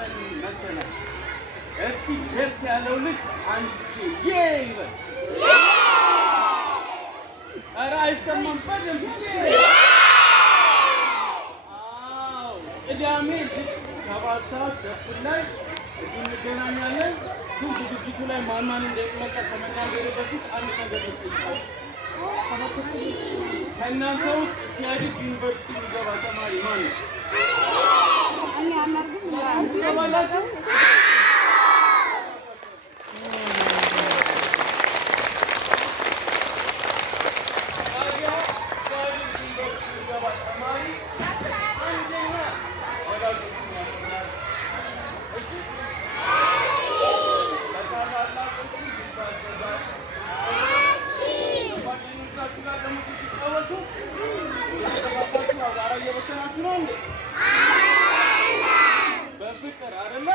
ይዘን መጥተናል። እስኪ ደስ ያለው ልጅ አንድ ጊዜ ይበል። ኧረ አይሰማም በደንብ። አዎ ቅዳሜ 7 ሰዓት ተኩል ላይ እዚህ እንገናኛለን። ግን ዝግጅቱ ላይ ማን ማን እንደሚመጣ ከመናገሬ በፊት አንድ ነገር ልጠይቃችሁ። ከእናንተ ውስጥ ሲያድግ ዩኒቨርሲቲ የሚገባ ተማሪ ማን ነው? ትገባላችሁ? በፍቅር አይደለ?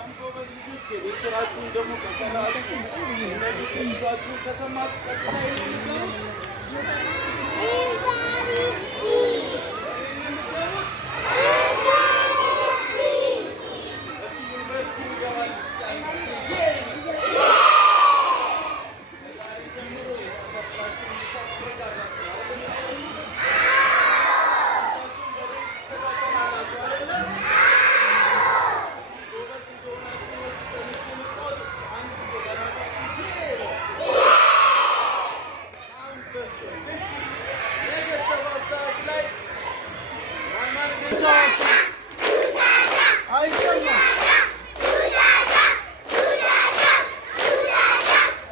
አንተ በልጆች ቤተሰራችሁን ደግሞ ከሰራችሁ እንደዚህ ሲባችሁ ከሰማችሁ ቀጥታ ይልቀሩ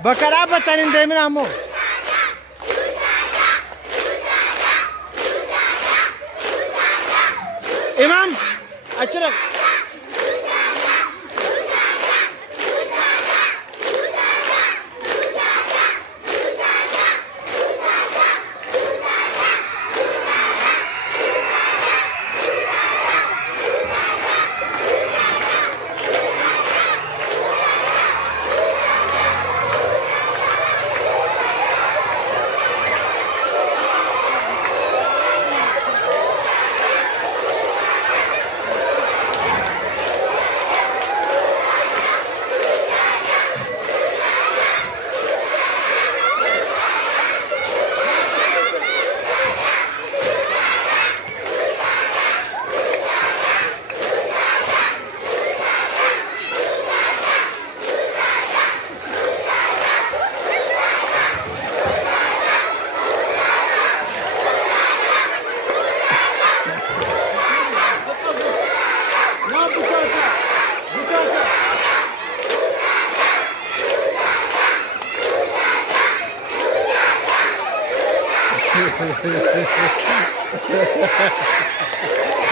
Bakara batanin demin amo. İmam açırık.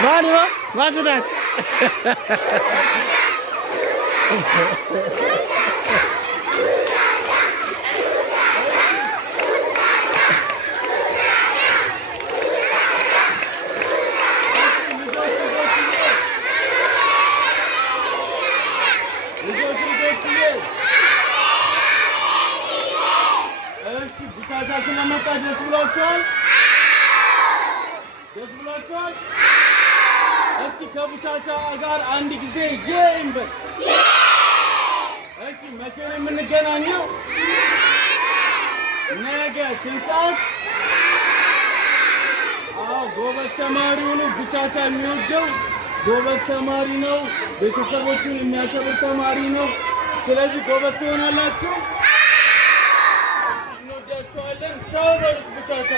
Mano, what's that? እስኪ ከቡቻቻ ጋር አንድ ጊዜ ይንበል። እሺ መቼ ነው የምንገናኘው? ነገ ስንት ሰዓት? አዎ ጎበዝ ተማሪ ነው። ቡቻቻ የሚወደው ጎበዝ ተማሪ ነው። ቤተሰቦቹን የሚያከብር ተማሪ ነው። ስለዚህ ጎበዝ ትሆናላችሁ። እንወዳችኋለን። ቻው በሉት ቡቻቻ።